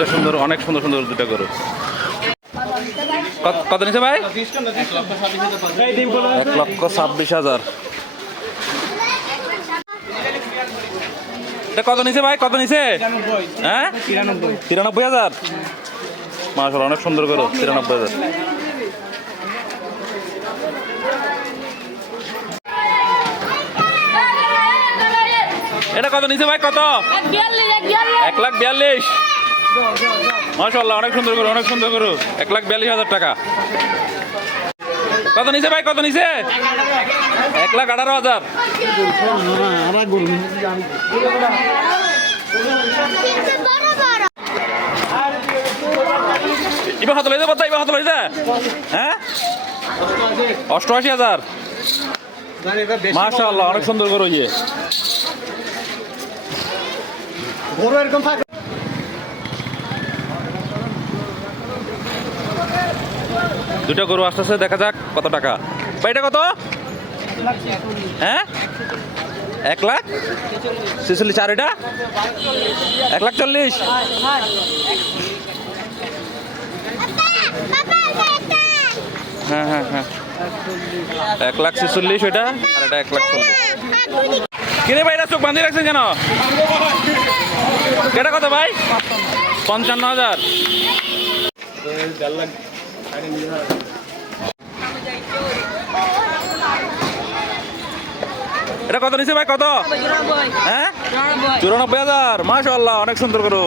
দুটা সুন্দর, অনেক সুন্দর সুন্দর দুটা গরু। কত নিছে ভাই? 1,26,000। এটা কত নিছে ভাই? কত নিছে? হ্যাঁ, 93,000। মাশাআল্লাহ, অনেক সুন্দর গরু। 93,000। এটা কত নিছে ভাই? কত? 1,42,000। মাশাআল্লাহ, অনেক সুন্দর গরু, অনেক সুন্দর গরু। 1,42,000 টাকা। কত নিছে ভাই? কত নিছে? 1,18,000। এবার হাত লইছে কত? এবার হাত লইছে? হ্যাঁ, 88,000। মাশাআল্লাহ, অনেক সুন্দর গরু। ইয়ে গরু এরকম থাকে। দুটো গরু আসতেছে, দেখা যাক কত টাকা। ভাই এটা কত? হ্যাঁ, 1,46,000। আর এটা 1,40,000। হ্যাঁ হ্যাঁ হ্যাঁ, 1,46,000 ওইটা, আর এটা 1,40,000। কিনে ভাই, এটা চোখ বাঁধিয়ে রাখছেন কেন? এটা কত ভাই? 55,000। এটা কত নিছে ভাই? কত? হ্যাঁ, 94,000। মাশাআল্লাহ, অনেক সুন্দর গরু।